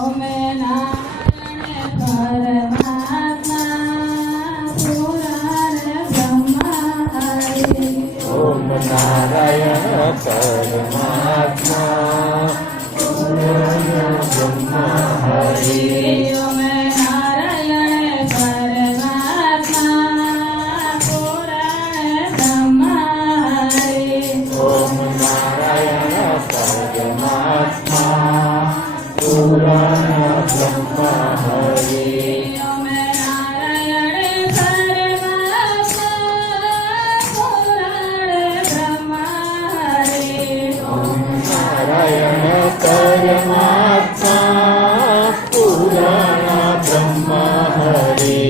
ओम नारायण परमात्मा पुराण ब्रह्मा हरि। ओम नारायण परमात्मा पुराण ब्रह्मा हरि। ओम नारायण परमात्मा पुराण ब्रह्मा हरि। ओम नारायण परमात्मा पुराण ब्रह्मा हरि। ओम नारायण परमात्मा पुराण ब्रह्मा हरि।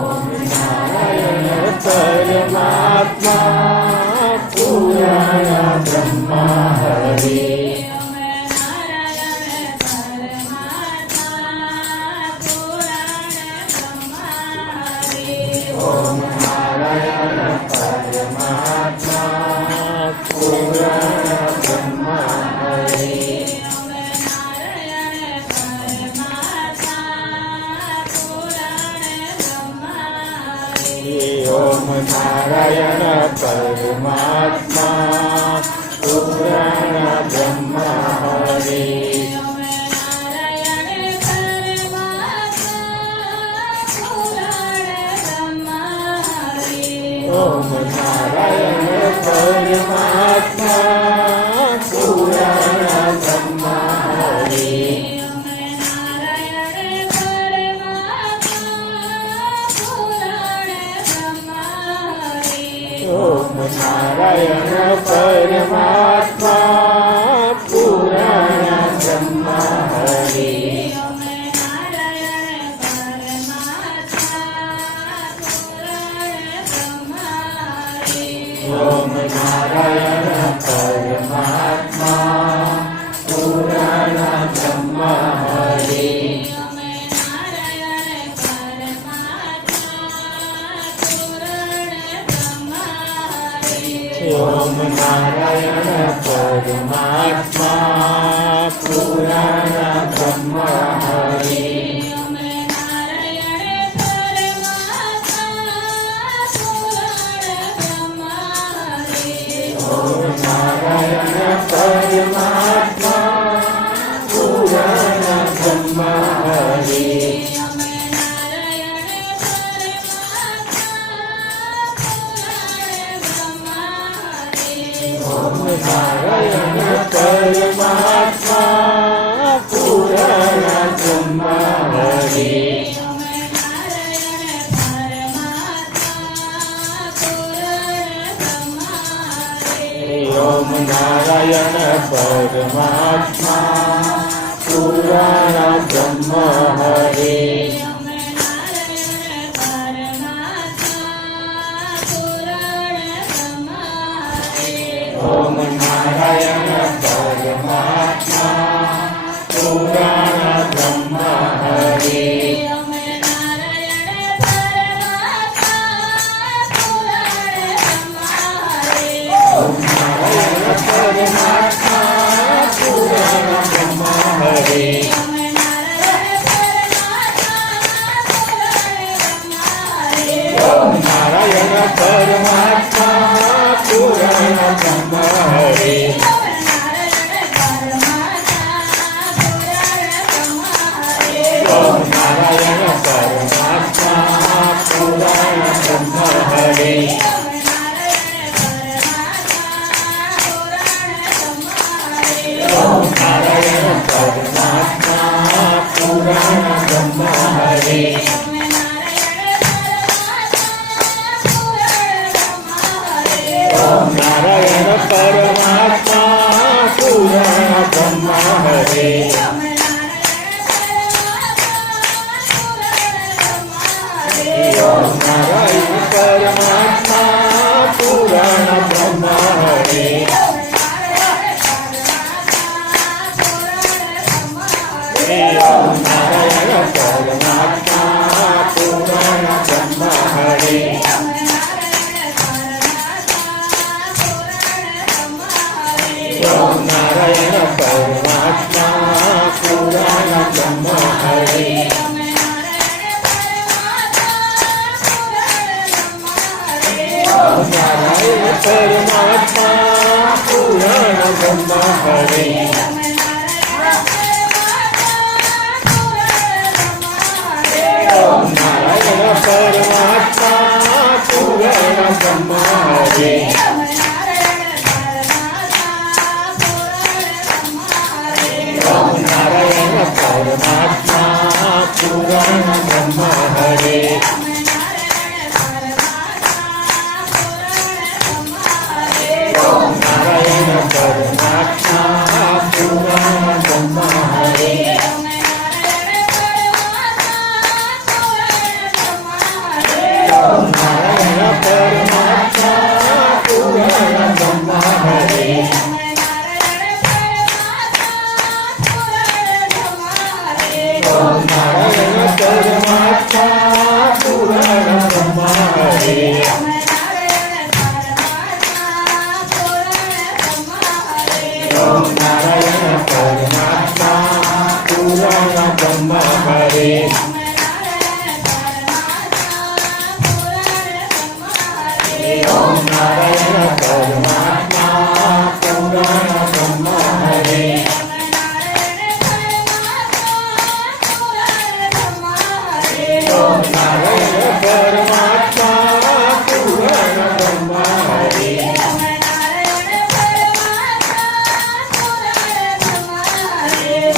ओम नारायण परमात्मा पुराण ब्रह्मा हरि। ओम नारायण परमात्मा पुराण ब्रह्मा हरि। ओम नारायण परमात्मा पुराण ब्रह्मा हरि। ओम नारायण परमात्मा पुराण ब्रह्मा हरि। ओम नारायण परमात्मा पुराण ब्रह्मा हरि। ओम नारायण परमात्मा पुराण ब्रह्मा हरि। ओम नारायण परमात्मा पुराण ब्रह्मा हरि। ओम नारायण ओम नारायण परमात्मा पुराण ब्रह्मा हरि। ओम नारायण परमात्मा पुराण ब्रह्मा हरि। ओम नारायण ओम नारायण परमात्मा पुराण ब्रह्मा हरि। ओम नारायण ओम नारायण परमात्मा पुराण ब्रह्मा हरि। ओम नारायण परमात्मा पुराण ब्रह्मा हरि। ओम नारायण परमात्मा पुराण ब्रह्मा हरि। ओम नारायण परमात्मा पुराण ब्रह्मा हरि। ओम नारायण परमात्मा पुराण ब्रह्मा हरि। ओम नारायण परमात्मा पुराण ब्रह्मा हरि। ओम नारायण परमात्मा पुराण ब्रह्मा हरि। ओम नारायण परमात्मा पुराण ब्रह्मा हरि। ओम नारायण परमात्मा पुराण ब्रह्मा हरि। परमात्मा पुराण ब्रह्मा हरे ओम नारायण परमात्मा पुराण ब्रह्मा हरे ओम नारायण परमात्मा पुराण ब्रह्मा हरे ओम नारायण परमात्मा पुराण ब्रह्मा हरे ओम नारायण परमात्मा पुराण ब्रह्मा हरे ओम नारायण परमात्मा पुराण ब्रह्मा हरे ओम नारायण परमात्मा पुराण ब्रह्मा हरे